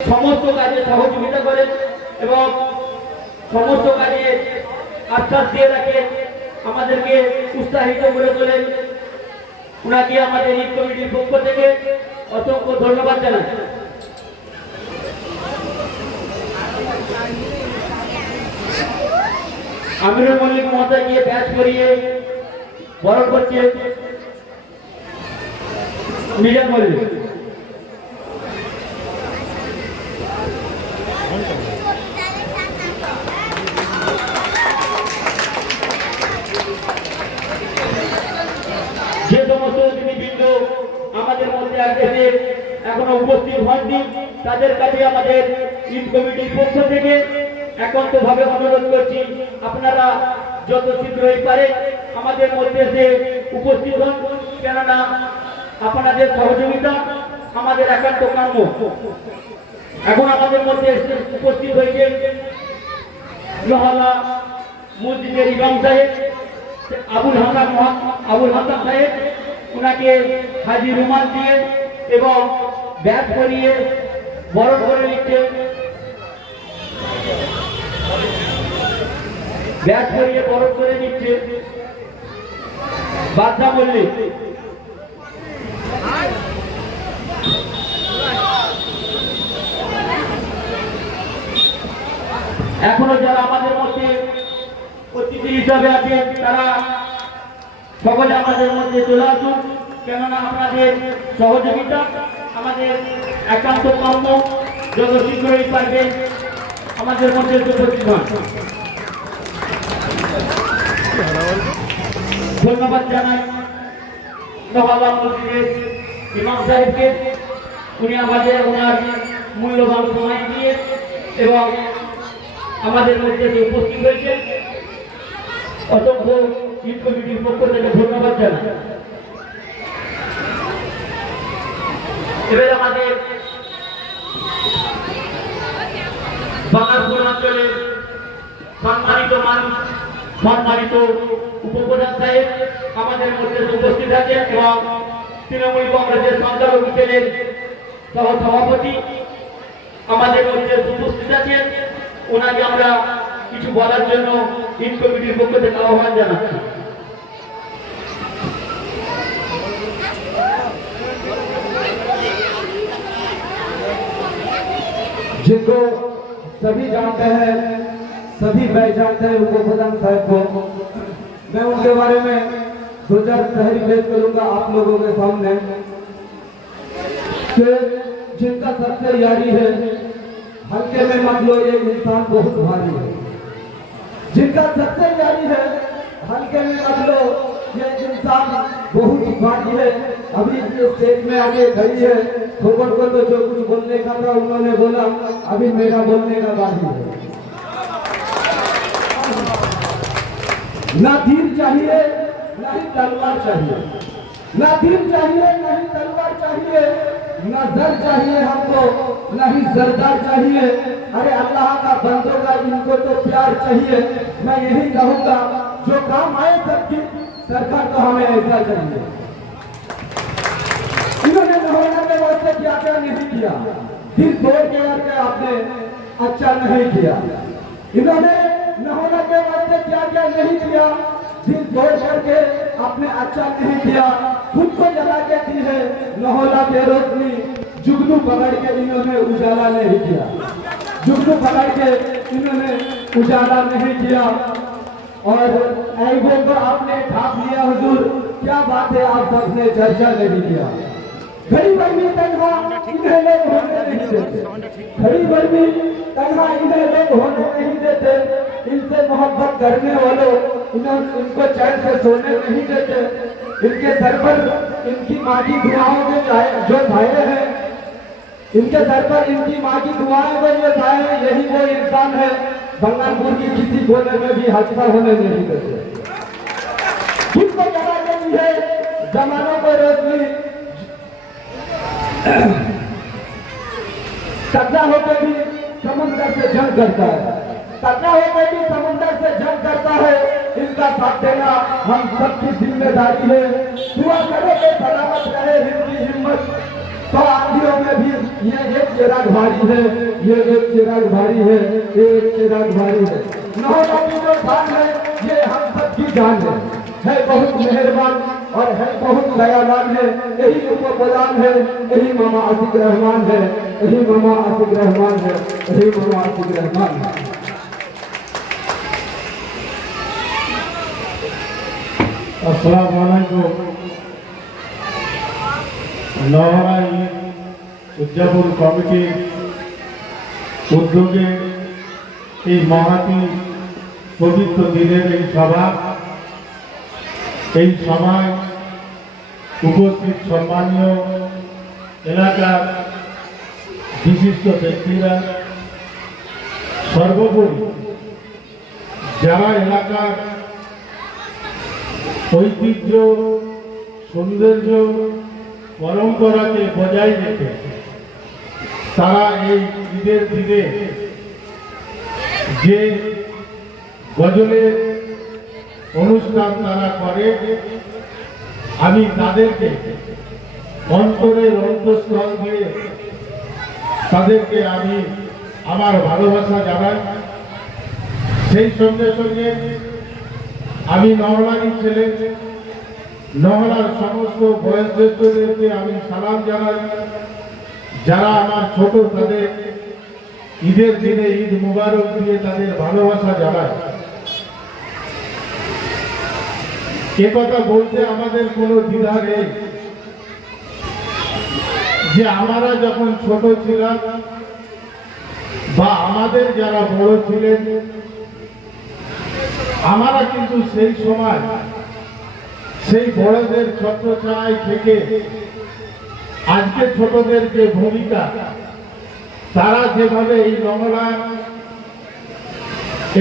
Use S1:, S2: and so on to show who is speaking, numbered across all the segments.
S1: সমস্ত কাজে সহযোগিতা করেন এবং সমস্ত কাজে আশ্বাস দিয়ে রাখেন আমাদেরকে উৎসাহিত করে তোলেন। ওনাকে আমাদের ঈদ কমিটির পক্ষ থেকে অসংখ্য ধন্যবাদ জানাই। আমিরুল মল্লিক মহাশয় গিয়ে ব্যাচ করিয়ে বরণ করছে মিজান মল্লিক যে সমস্ত অতিথিবৃন্দ আমাদের মধ্যে এসে এখনও উপস্থিত হননি। তাদের কাছে আমাদের ঈদ কমিটির পক্ষ থেকে একান্ত ভাবে অনুরোধ করছি, আপনারা যত শীঘ্রই পারে আমাদের মধ্যে এসে উপস্থিত হন। কেননা আপনাদের সহযোগিতা আমাদের একান্ত কাম্য। এখন আমাদের মধ্যে উপস্থিত হয়েছে লোহালা মসজিদের ইমাম সাহেব, আবুল হাসান আবুল হাসান সাহেব। ওনাকে হাজি রুমাল দিয়ে এবং ব্যাগ করিয়ে বরণ করে নিচ্ছে। ব্যাগ করিয়ে বরণ করে নিচ্ছে বাদশা মল্লিক। এখনও যারা আমাদের মধ্যে অতিথি হিসাবে আছেন, তারা সকলে আমাদের মধ্যে চলে আসুন। কেননা আপনাদের সহযোগিতা আমাদের একান্ত কর্ম যত শীঘ্রই পারবেন আমাদের মধ্যে ধন্যবাদ জানাই নবাবাদ ইমাম সাহেবকে। উনি ওনার মূল্যবান সময় দিয়ে এবং আমাদের মধ্যে উপস্থিত হয়েছে অসংখ্য ঈদ কমিটির পক্ষ থেকে ধন্যবাদ জানাই। আমাদের সম্মানিত সম্মানিত উপপ্রধান সাহেব আমাদের মধ্যে উপস্থিত আছেন এবং তৃণমূল কংগ্রেসের সহ সভাপতি আমাদের মধ্যে উপস্থিত আছেন। ওনাকে আমরা কিছু বলার জন্য ঈদ কমিটির পক্ষ থেকে আহ্বান জানাচ্ছি।
S2: जिनको सभी जानते हैं, सभी मैं जानते हैं, उनको प्रधान साहब को। मैं उनके बारे में दो चार पेश करूँगा आप लोगों के सामने। कि जिनका सबसे यारी है, हल्के में मत लो ये इंसान बहुत भारी है। जिनका सबसे यारी है, हल्के में मत लो, ये इंसान बहुत भारी है। अभी इस स्टेज में आगे खड़ी है ठोकर को तो जो कुछ बोलने का था, उन्होंने बोला, अभी मेरा बोलने का बारी है। ना धीर चाहिए, ना ही तलवार चाहिए। ना धीर चाहिए, ना ही तलवार चाहिए, ना जर चाहिए हमको, ना ही जरदार चाहिए। अरे अल्लाह का बंदों का इनको तो प्यार चाहिए। मैं यही कहूँगा, जो काम आए सबकी सरकार तो हमें ऐसा चाहिए। इन्होंने मोहल्ला में वास्ते क्या क्या नहीं किया। दिल तोड़ के करके आपने अच्छा नहीं किया। इन्होंने नहोला के वास्ते क्या क्या नहीं किया। दिल तोड़ करके आपने अच्छा नहीं किया। खुद को जला के दी है नहोला के रोशनी। जुगनू पकड़ के इन्होंने उजाला नहीं किया। जुगनू पकड़ के इन्होंने उजाला नहीं किया। और ऐबो को आपने ढाप लिया, हुजूर। क्या बात है, आप सबने चर्चा नहीं किया। खड़ी वर्मी तनहा इन्हें लोग होने नहीं देते। खड़ी वर्मी तनहा इन्हें लोग होने नहीं देते। इनसे मोहब्बत करने वालों इन्हों इनको चैन से सोने नहीं देते। इनके सर पर इनकी माँ की दुआओं के जो छाए हैं। इनके सर पर इनकी माँ की दुआएँ पर ये हैं, यही वो इंसान है। बंगालपुर की किसी कोने में भी हादसा होने नहीं देते किसको जगा देती है जमानों को रोशनी कब्जा होकर भी समुद्र से जंग करता है कब्जा होकर भी समुद्र से जंग करता है इनका साथ देना हम सबकी ज़िम्मेदारी है दुआ करो कि सलामत रहे हिंद हिम्मत साथियों में भी ये एक चिराग भारी है, ये एक चिराग भारी है ये एक चिराग भारी है। नौजवानी जो शान है, ये हम सब की जान है। है बहुत मेहरबान और है बहुत दयावान है। यही उनको गोदाम है, यही मामा आसिक रहमान है, यही मामा आसिक रहमान है, यही मामा आसिक रहमान है।
S3: अस्सलाम উদযাপন কমিটির উদ্যোগে এই মহাতি পবিত্র দিনের এই সভা, এই সভায় উপস্থিত সম্মানীয় এলাকার বিশিষ্ট ব্যক্তিরা, সর্বোপরি যারা এলাকার ঐতিহ্য, সৌন্দর্য পরম্পরাকে বজায় রেখে তারা এই ঈদের দিনে যে গজলের অনুষ্ঠান তারা করে, আমি তাদেরকে অন্তরের অন্তঃস্থল দিয়ে তাদেরকে আমি আমার ভালোবাসা জানাই। সেই সঙ্গে সঙ্গে আমি নহলারই ছেলে নহলার সমস্ত বয়োজ্যেষ্ঠদেরকে আমি সালাম জানাই। যারা আমার ছোট, তাদের ঈদের দিনে ঈদ মুবারক দিয়ে তাদের ভালোবাসা জানায় এ কথা বলতে আমাদের কোনো দ্বিধা নেই যে আমরা যখন ছোট ছিলাম বা আমাদের যারা বড় ছিলেন, আমরা কিন্তু সেই সময় সেই বড়দের ছত্রছায় থেকে আজকে ছোটদের যে ভূমিকা, তারা যেভাবে এই নমলা,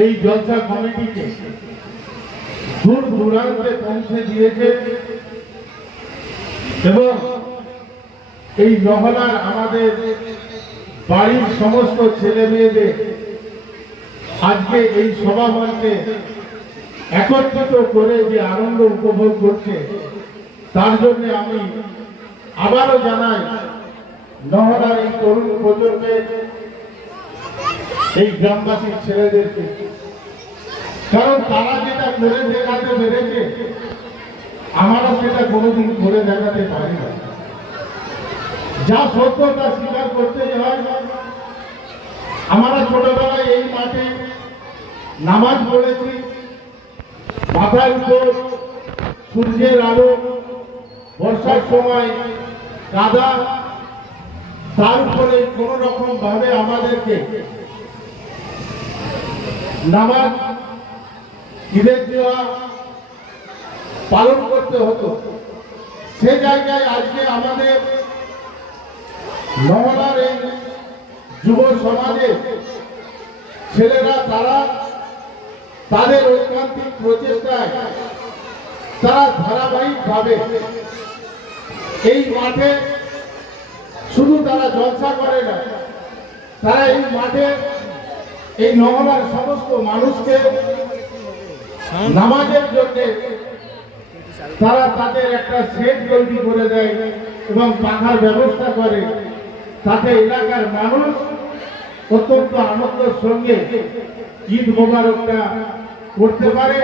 S3: এই জলসা কমিটিকে দূর দূরান্তে পৌঁছে দিয়েছে এবং এই নহলার আমাদের বাড়ির সমস্ত ছেলে মেয়েদের আজকে এই সভামঞ্চে একত্রিত করে যে আনন্দ উপভোগ করছে, তার জন্য আমি আবারও জানাই নহলার এই তরুণ প্রজন্মের এই গ্রামবাসীর ছেলেদেরকে, কারণ তারা যেটা করে দেখাতে পেরেছে আমরা সেটা কোনোদিন করে দেখাতে পারি না। যা সত্য তা স্বীকার করতে হয়। আমরা ছোটবেলায় এই মাঠে নামাজ পড়েছি মাথার উপর সূর্যের আলো, বর্ষার সময় কাদা তার উপরে কোন রকম ভাবে আমাদেরকে নামাজ, ঈদের দেওয়া পালন করতে হতো। সে জায়গায় আজকে আমাদের মহলার এই যুব সমাজে ছেলেরা, তারা তাদের ঐকান্তিক প্রচেষ্টায় তারা ধারাবাহিকভাবে এই মাঠে শুধু তারা জলসা করে না, তারা এই মাঠে এই নহলার সমস্ত মানুষকে নামাজের জন্য তারা তাদের একটা সেট তৈরি করে দেয় এবং পাখার ব্যবস্থা করে। তাতে এলাকার মানুষ অত্যন্ত আনন্দের সঙ্গে ঈদ মোবারকটা করতে পারে।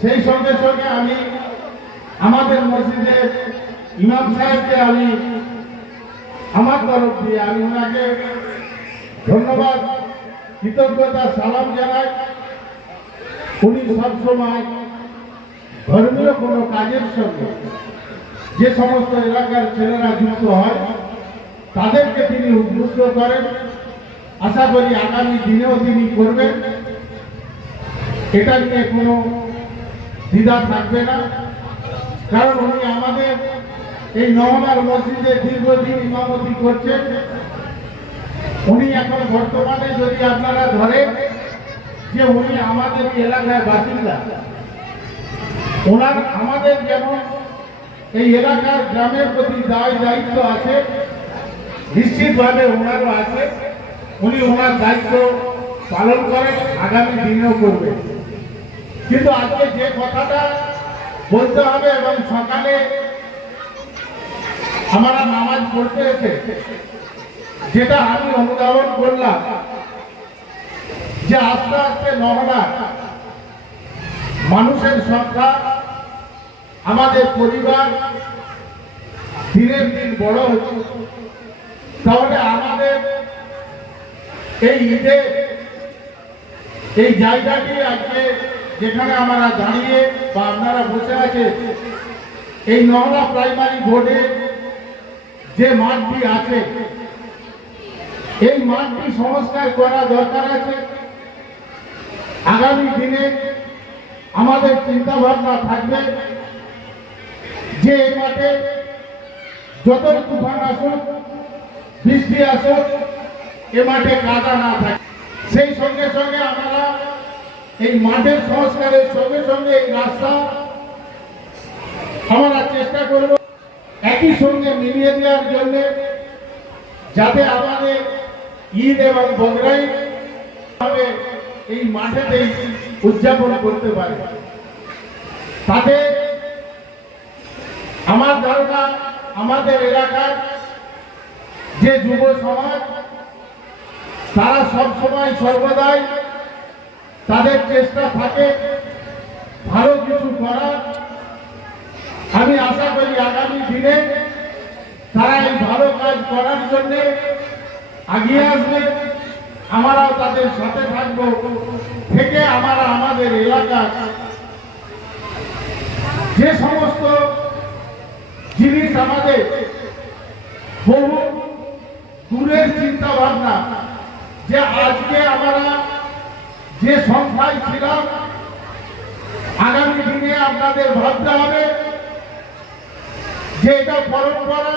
S3: সেই সঙ্গে সঙ্গে আমি আমাদের মসজিদের ইমাম সাহেবকে আমি আমার তরফ দিয়ে আমি ওনাকে ধন্যবাদ, কৃতজ্ঞতা, সালাম জানাই। উনি সবসময় ধর্মীয় কোনো কাজের সঙ্গে যে সমস্ত এলাকার ছেলেরা যুক্ত হয়, তাদেরকে তিনি উদ্বুদ্ধ করেন। আশা করি আগামী দিনেও তিনি করবেন। এটা নিয়ে কোনো দ্বিধা থাকবে না। কারণ উনি আমাদের এই নহমার মসজিদে দীর্ঘদিন ইমামতি করছেন। উনি এখন বর্তমানে যদি আপনারা ধরেন যে উনি আমাদের এলাকায় বাসিন্দা, ওনার আমাদের যেমন এই এলাকার গ্রামের প্রতি দায় দায়িত্ব আছে, নিশ্চিতভাবে ওনারও আছে। উনি ওনার দায়িত্ব পালন করেন আগামী দিনেও করবে। কিন্তু আজকে যে কথাটা বলতে হবে এবং সকালে আমরা নামাজ পড়তে এসে যেটা আমি অনুধাবন করলাম, যে আস্তে আস্তে নহলা মানুষের সংখ্যা, আমাদের পরিবার দিনের দিন বড় হচ্ছে। তাহলে আমাদের এই ঈদে, এই জায়গাটি আজকে যেখানে আমরা দাঁড়িয়ে বা আপনারা বসে আছে এই নহলা প্রাইমারি বোর্ডে যে মাঠটি আছে, এই মাঠটি সংস্কার করা দরকার আছে। আগামী দিনে আমাদের চিন্তা ভাবনা থাকবে যে এই মাঠে যতই তুফান আসুক, বৃষ্টি আসুক এ মাঠে কাদা না থাকে। সেই সঙ্গে সঙ্গে এই মাঠের সংস্কারের সঙ্গে সঙ্গে এই রাস্তা আমরা চেষ্টা করব। একই সঙ্গে মিলিয়ে দেওয়ার জন্য যাতে আমাদের ঈদ এবং বগরাই এই উদযাপন করতে পারে। তাতে আমার ধারণা, আমাদের এলাকার যে যুব সমাজ তারা সব সময় সর্বদাই তাদের চেষ্টা থাকে ভালো কিছু করার। আমি আশা করি আগামী দিনে তারা এই ভালো কাজ করার জন্য আগিয়ে আসবে। আমরাও তাদের সাথে থাকব। থেকে আমরা আমাদের এলাকা যে সমস্ত জিনিস আমাদের বহু দূরের চিন্তা ভাবনা যে আজকে আমরা যে সংখ্যায় ছিলাম আগামী দিনে আপনাদের ভাবতে হবে যে এটা পরম্পরা